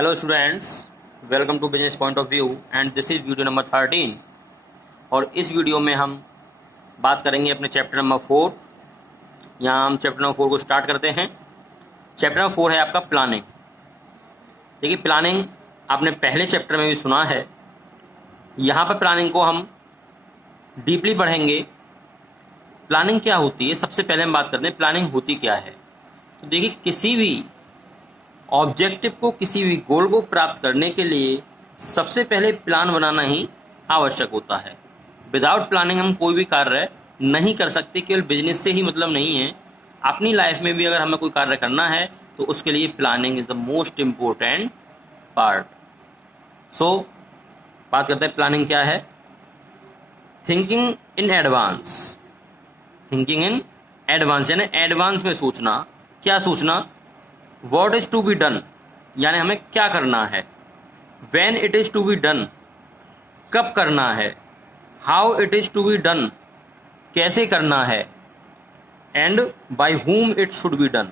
Hello students, welcome to Business Point of View and this is video number 13। और इस video में हम बात करेंगे अपने चैप्टर नंबर 4। यहाँ हम चैप्टर नंबर 4 को स्टार्ट करते हैं। चैप्टर नंबर 4 है आपका प्लानिंग। देखिए प्लानिंग आपने पहले चैप्टर में भी सुना है। यहाँ पर प्लानिंग को हम डीपली पढ़ेंगे। प्लानिंग क्या होती है, सबसे पहले हम बात करते हैं प्लानिंग होती क्या है। तो देखिए किसी भी ऑब्जेक्टिव को, किसी भी गोल को प्राप्त करने के लिए सबसे पहले प्लान बनाना ही आवश्यक होता है। विदाउट प्लानिंग हम कोई भी कार्य नहीं कर सकते। केवल बिजनेस से ही मतलब नहीं है, अपनी लाइफ में भी अगर हमें कोई कार्य करना है तो उसके लिए planning is the most important part. So बात करते हैं प्लानिंग क्या है। Thinking in advance. Thinking in advance यानी एडवांस में सोचना। क्या सोचना? What is to be done यानी हमें क्या करना है। When it is to be done कब करना है। How it is to be done कैसे करना है। And by whom it should be done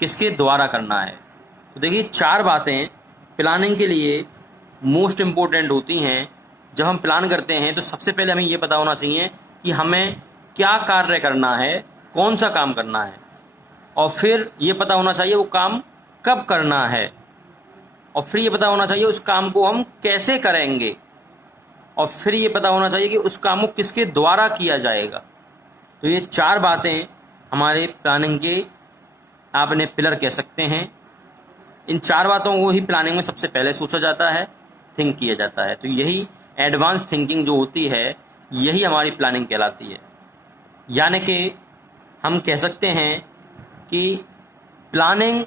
किसके द्वारा करना है। तो देखिए चार बातें प्लानिंग के लिए मोस्ट इम्पोर्टेंट होती हैं। जब हम प्लान करते हैं तो सबसे पहले हमें ये पता होना चाहिए कि हमें क्या कार्य करना है, कौन सा काम करना है, और फिर ये पता होना चाहिए वो काम कब करना है, और फिर ये पता होना चाहिए उस काम को हम कैसे करेंगे, और फिर ये पता होना चाहिए कि उस काम को किसके द्वारा किया जाएगा। तो ये चार बातें हमारे प्लानिंग के आपने पिलर कह सकते हैं। इन चार बातों को ही प्लानिंग में सबसे पहले सोचा जाता है, थिंक किया जाता है। तो यही एडवांस थिंकिंग जो होती है यही हमारी प्लानिंग कहलाती है। यानी कि हम कह सकते हैं कि planning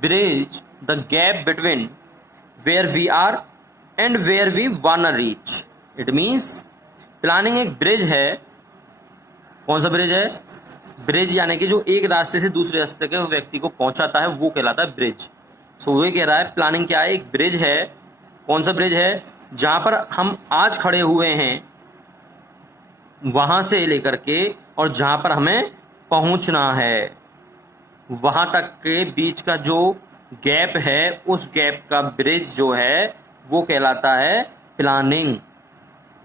bridge the gap between where we are and where we wanna reach. It means planning एक ब्रिज है। कौन सा ब्रिज है? ब्रिज यानी कि जो एक रास्ते से दूसरे रास्ते के व्यक्ति को पहुंचाता है वो कहलाता है ब्रिज। सो वो कह रहा है प्लानिंग क्या है, एक ब्रिज है। कौन सा ब्रिज है? जहां पर हम आज खड़े हुए हैं वहां से लेकर के और जहां पर हमें पहुंचना है वहां तक के बीच का जो गैप है उस गैप का ब्रिज जो है वो कहलाता है प्लानिंग।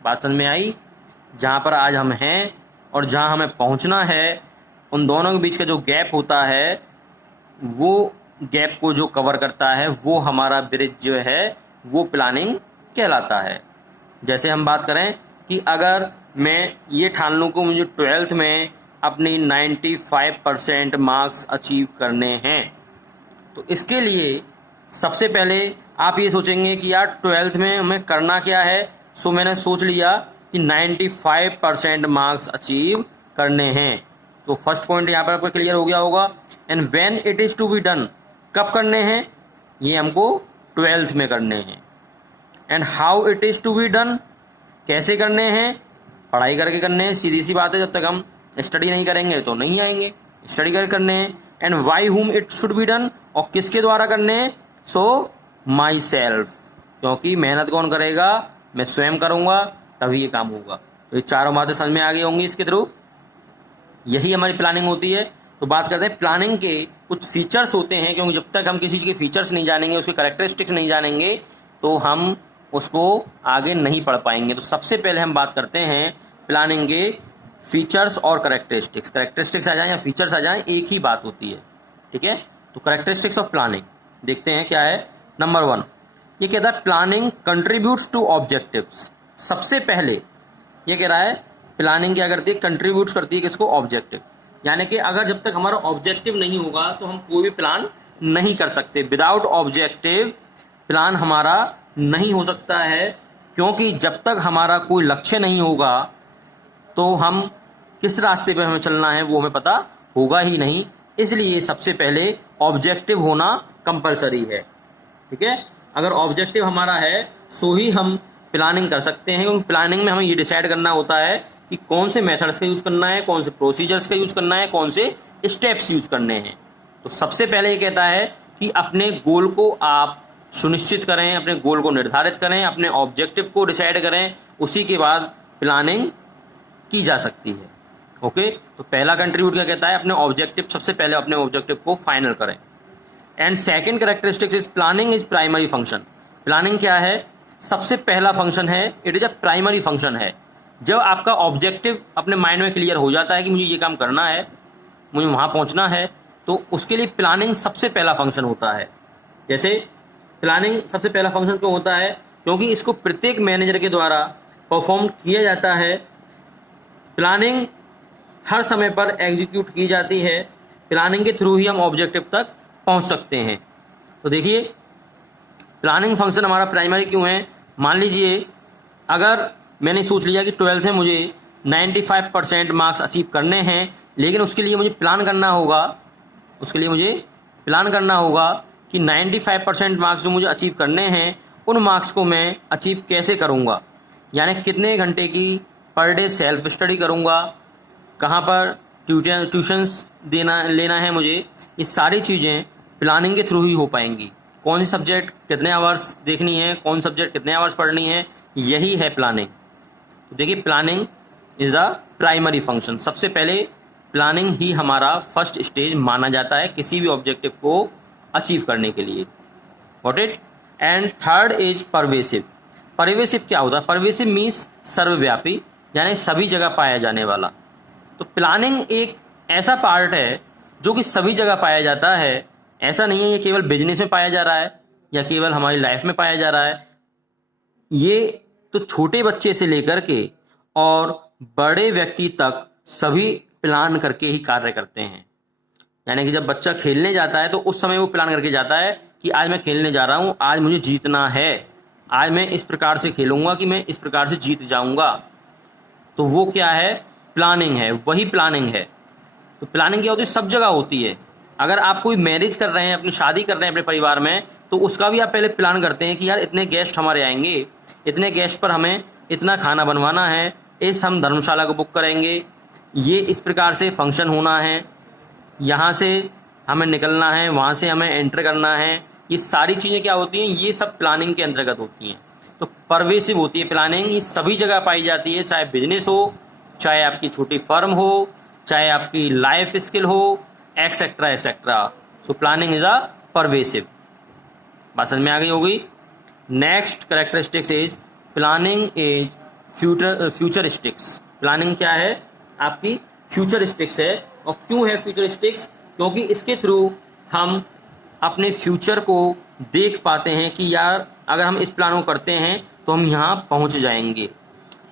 बात समझ में आई? जहां पर आज हम हैं और जहां हमें पहुंचना है उन दोनों के बीच का जो गैप होता है वो गैप को जो कवर करता है वो हमारा ब्रिज जो है वो प्लानिंग कहलाता है। जैसे हम बात करें कि अगर मैं ये ठान लूँ कि मुझे 12th में अपनी 95% मार्क्स अचीव करने हैं, तो इसके लिए सबसे पहले आप ये सोचेंगे कि यार 12th में हमें करना क्या है। सो मैंने सोच लिया कि 95% मार्क्स अचीव करने हैं। तो फर्स्ट पॉइंट यहाँ पर आपको क्लियर हो गया होगा। And when it is to be done कब करने हैं? ये हमको 12th में करने हैं। And how it is to be done कैसे करने हैं? पढ़ाई करके करने हैं। सीधी सी बात है, जब तक हम स्टडी नहीं करेंगे तो नहीं आएंगे। स्टडी करके करने हैं। And why whom it should be done और किसके द्वारा करने हैं? सो माई सेल्फ, क्योंकि मेहनत कौन करेगा? मैं स्वयं करूंगा तभी ये काम होगा। तो ये चारों बातें समझ में आ गई होंगी इसके थ्रू। यही हमारी प्लानिंग होती है। तो बात करते हैं प्लानिंग के कुछ फीचर्स होते हैं, क्योंकि जब तक हम किसी चीज़ के फीचर्स नहीं जानेंगे, उसके कैरेक्टरिस्टिक्स नहीं जानेंगे तो हम उसको आगे नहीं पढ़ पाएंगे। तो सबसे पहले हम बात करते हैं प्लानिंग के फीचर्स और कैरेक्टरिस्टिक्स। कैरेक्टरिस्टिक्स आ जाए या फीचर्स आ जाए एक ही बात होती है, ठीक है। तो कैरेक्टरिस्टिक्स ऑफ प्लानिंग देखते हैं क्या है। नंबर 1 ये कहता है प्लानिंग कंट्रीब्यूट्स टू ऑब्जेक्टिव्स। सबसे पहले ये कह रहा है प्लानिंग क्या करती है? कंट्रीब्यूट करती है किसको? ऑब्जेक्टिव। यानी कि अगर जब तक हमारा ऑब्जेक्टिव नहीं होगा तो हम कोई भी प्लान नहीं कर सकते। विदाउट ऑब्जेक्टिव प्लान हमारा नहीं हो सकता है, क्योंकि जब तक हमारा कोई लक्ष्य नहीं होगा तो हम किस रास्ते पे हमें चलना है वो हमें पता होगा ही नहीं। इसलिए सबसे पहले ऑब्जेक्टिव होना कंपलसरी है, ठीक है। अगर ऑब्जेक्टिव हमारा है सो ही हम प्लानिंग कर सकते हैं, क्योंकि प्लानिंग में हमें ये डिसाइड करना होता है कि कौन से मेथड्स का यूज करना है, कौन से प्रोसीजर्स का यूज करना है, कौन से स्टेप्स यूज करने हैं। तो सबसे पहले ये कहता है कि अपने गोल को आप सुनिश्चित करें, अपने गोल को निर्धारित करें, अपने ऑब्जेक्टिव को डिसाइड करें, उसी के बाद प्लानिंग की जा सकती है। ओके, तो पहला कंट्रीब्यूट क्या कहता है? अपने ऑब्जेक्टिव, सबसे पहले अपने ऑब्जेक्टिव को फाइनल करें। And second characteristics is planning is primary function. Planning क्या है? सबसे पहला फंक्शन है, it is a primary function है। जब आपका ऑब्जेक्टिव अपने माइंड में क्लियर हो जाता है कि मुझे ये काम करना है, मुझे वहां पहुंचना है, तो उसके लिए प्लानिंग सबसे पहला फंक्शन होता है। जैसे प्लानिंग सबसे पहला फंक्शन क्यों होता है? क्योंकि इसको प्रत्येक मैनेजर के द्वारा परफॉर्म किया जाता है। प्लानिंग हर समय पर एग्जीक्यूट की जाती है। प्लानिंग के थ्रू ही हम ऑब्जेक्टिव तक पहुंच सकते हैं। तो देखिए, प्लानिंग फंक्शन हमारा प्राइमरी क्यों है? मान लीजिए अगर मैंने सोच लिया कि 12th में मुझे 95% मार्क्स अचीव करने हैं, लेकिन उसके लिए मुझे प्लान करना होगा कि 95% मार्क्स जो मुझे अचीव करने हैं, उन मार्क्स को मैं अचीव कैसे करूंगा, यानी कितने घंटे की पर डे सेल्फ स्टडी करूंगा, कहाँ पर ट्यूशन्स लेना है मुझे। ये सारी चीज़ें प्लानिंग के थ्रू ही हो पाएंगी। कौन सी सब्जेक्ट कितने आवर्स देखनी है, कौन सब्जेक्ट कितने आवर्स पढ़नी है, यही है प्लानिंग। तो देखिए, planning is the primary function. सबसे पहले प्लानिंग ही हमारा फर्स्ट स्टेज माना जाता है किसी भी ऑब्जेक्टिव को अचीव करने के लिए। Got it? And third is pervasive. Pervasive क्या होता है? परवेसिव मीन्स सर्वव्यापी, यानी सभी जगह पाया जाने वाला। तो प्लानिंग एक ऐसा पार्ट है जो कि सभी जगह पाया जाता है। ऐसा नहीं है ये केवल बिजनेस में पाया जा रहा है या केवल हमारी लाइफ में पाया जा रहा है। ये तो छोटे बच्चे से लेकर के और बड़े व्यक्ति तक सभी प्लान करके ही कार्य करते हैं। यानी कि जब बच्चा खेलने जाता है तो उस समय वो प्लान करके जाता है कि आज मैं खेलने जा रहा हूं, आज मुझे जीतना है, आज मैं इस प्रकार से खेलूंगा कि मैं इस प्रकार से जीत जाऊंगा। तो वो क्या है? प्लानिंग है, वही प्लानिंग है। तो प्लानिंग क्या होती है? सब जगह होती है। अगर आप कोई मैरिज कर रहे हैं, अपनी शादी कर रहे हैं अपने परिवार में, तो उसका भी आप पहले प्लान करते हैं कि यार इतने गेस्ट हमारे आएंगे, इतने गेस्ट पर हमें इतना खाना बनवाना है, इस हम धर्मशाला को बुक करेंगे, ये इस प्रकार से फंक्शन होना है, यहाँ से हमें निकलना है, वहाँ से हमें एंटर करना है। ये सारी चीज़ें क्या होती हैं? ये सब प्लानिंग के अंतर्गत होती हैं। तो परवेसिव होती है प्लानिंग, ये सभी जगह पाई जाती है, चाहे बिजनेस हो, चाहे आपकी छोटी फर्म हो, चाहे आपकी लाइफ स्किल हो, etcetera etcetera. So planning is a pervasive. बात समझ में आ गई होगी। Next characteristics is planning is futuristics. Planning क्या है? आपकी फ्यूचरिस्टिक्स है। और क्यों है फ्यूचरिस्टिक्स? क्योंकि इसके थ्रू हम अपने फ्यूचर को देख पाते हैं कि यार अगर हम इस प्लान को करते हैं तो हम यहाँ पहुँच जाएंगे।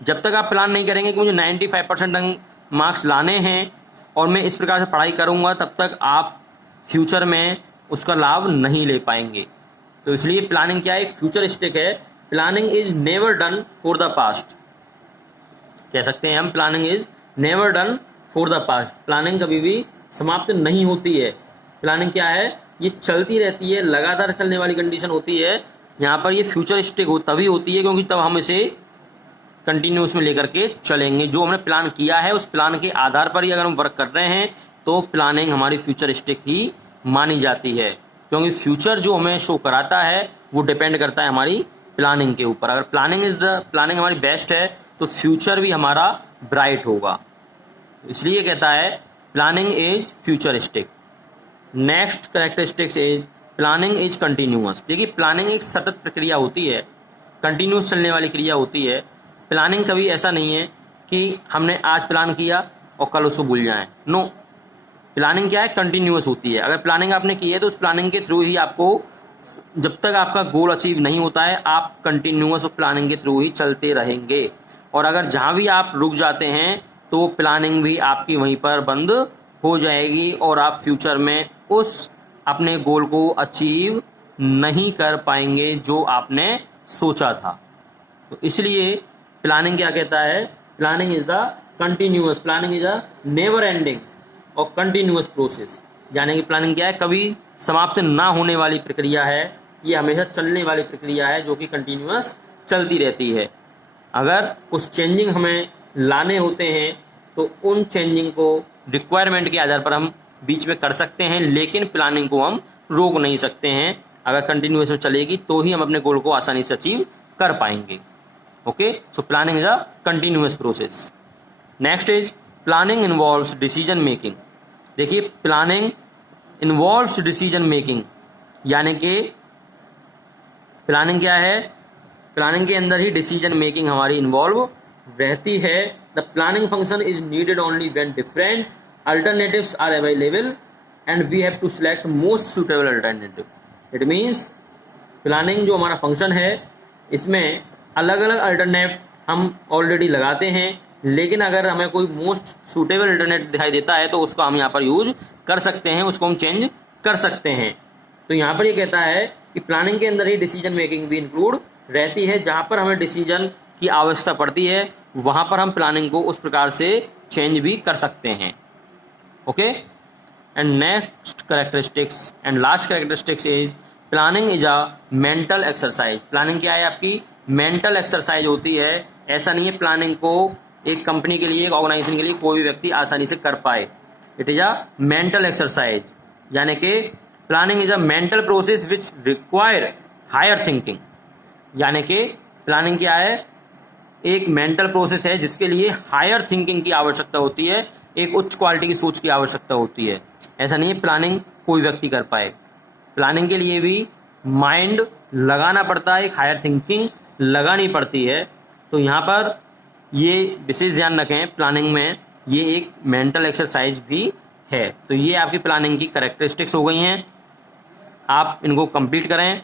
जब तक आप प्लान नहीं करेंगे कि मुझे 95% मार्क्स लाने हैं और मैं इस प्रकार से पढ़ाई करूँगा, तब तक आप फ्यूचर में उसका लाभ नहीं ले पाएंगे। तो इसलिए प्लानिंग क्या है? एक फ्यूचरिस्टिक है। Planning is never done for the past. कह सकते हैं हम planning is never done for the past. Planning कभी भी समाप्त नहीं होती है। प्लानिंग क्या है? ये चलती रहती है, लगातार चलने वाली कंडीशन होती है। यहाँ पर ये फ्यूचरिस्टिक तभी होती है क्योंकि तब हम इसे कंटिन्यूस में लेकर के चलेंगे। जो हमने प्लान किया है उस प्लान के आधार पर ही अगर हम वर्क कर रहे हैं तो प्लानिंग हमारी फ्यूचरिस्टिक ही मानी जाती है। क्योंकि फ्यूचर जो हमें शो कराता है वो डिपेंड करता है हमारी प्लानिंग के ऊपर। अगर प्लानिंग हमारी बेस्ट है तो फ्यूचर भी हमारा ब्राइट होगा। इसलिए कहता है planning is futuristic. Next characteristics is planning is continuous. देखिए, प्लानिंग एक सतत प्रक्रिया होती है, कंटिन्यूस चलने वाली क्रिया होती है। प्लानिंग कभी ऐसा नहीं है कि हमने आज प्लान किया और कल उसको भूल जाएं। नो, प्लानिंग क्या है? कंटिन्यूअस होती है। अगर प्लानिंग आपने की है तो उस प्लानिंग के थ्रू ही आपको, जब तक आपका गोल अचीव नहीं होता है, आप कंटिन्यूअस उस प्लानिंग के थ्रू ही चलते रहेंगे। और अगर जहाँ भी आप रुक जाते हैं तो प्लानिंग भी आपकी वहीं पर बंद हो जाएगी और आप फ्यूचर में उस अपने गोल को अचीव नहीं कर पाएंगे जो आपने सोचा था। तो इसलिए प्लानिंग क्या कहता है? Planning is the continuous, planning is a never ending और कंटिन्यूअस प्रोसेस। यानी कि प्लानिंग क्या है? कभी समाप्त ना होने वाली प्रक्रिया है, ये हमेशा चलने वाली प्रक्रिया है जो कि कंटिन्यूअस चलती रहती है। अगर कुछ चेंजिंग हमें लाने होते हैं तो उन चेंजिंग को रिक्वायरमेंट के आधार पर हम बीच में कर सकते हैं, लेकिन प्लानिंग को हम रोक नहीं सकते हैं। अगर कंटिन्यूअस में चलेगी तो ही हम अपने गोल को आसानी से अचीव कर पाएंगे। Okay, so planning is a continuous process. Next is planning involves decision making. देखिए, प्लानिंग इन्वॉल्व्स डिसीजन मेकिंग। यानी कि प्लानिंग क्या है, प्लानिंग के अंदर ही डिसीजन मेकिंग हमारी इन्वॉल्व रहती है। The planning function is needed only when different alternatives are available and we have to select most suitable alternative. It means planning जो हमारा फंक्शन है इसमें अलग अलग अल्टरनेट हम ऑलरेडी लगाते हैं, लेकिन अगर हमें कोई मोस्ट सूटेबल अल्टरनेट दिखाई देता है तो उसको हम यहाँ पर यूज कर सकते हैं, उसको हम चेंज कर सकते हैं। तो यहाँ पर ये कहता है कि प्लानिंग के अंदर ही डिसीजन मेकिंग भी इंक्लूड रहती है। जहाँ पर हमें डिसीजन की आवश्यकता पड़ती है वहाँ पर हम प्लानिंग को उस प्रकार से चेंज भी कर सकते हैं। Okay, and next characteristics and last characteristics is planning is a mental exercise. Planning क्या है, आपकी मेंटल एक्सरसाइज होती है। ऐसा नहीं है प्लानिंग को एक कंपनी के लिए, एक ऑर्गेनाइजेशन के लिए कोई भी व्यक्ति आसानी से कर पाए। It is a mental exercise, यानी कि planning is a mental process which require higher thinking. यानी कि प्लानिंग क्या है, एक मेंटल प्रोसेस है जिसके लिए हायर थिंकिंग की आवश्यकता होती है, एक उच्च क्वालिटी की सोच की आवश्यकता होती है। ऐसा नहीं है प्लानिंग कोई व्यक्ति कर पाए, प्लानिंग के लिए भी माइंड लगाना पड़ता है, एक हायर थिंकिंग लगानी पड़ती है। तो यहाँ पर ये विशेष ध्यान रखें, प्लानिंग में ये एक मेंटल एक्सरसाइज भी है। तो ये आपकी प्लानिंग की कैरेक्टरिस्टिक्स हो गई हैं। आप इनको कंप्लीट करें,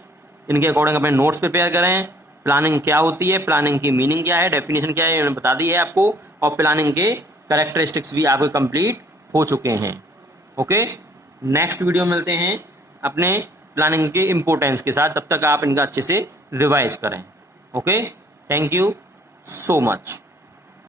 इनके अकॉर्डिंग अपने नोट्स प्रिपेयर करें। प्लानिंग क्या होती है, प्लानिंग की मीनिंग क्या है, डेफिनेशन क्या है, मैंने बता दी है आपको, और प्लानिंग के कैरेक्टरिस्टिक्स भी आपके कंप्लीट हो चुके हैं। ओके, नेक्स्ट वीडियो मिलते हैं अपने प्लानिंग के इम्पोर्टेंस के साथ। तब तक आप इनका अच्छे से रिवाइज करें। Okay, thank you so much.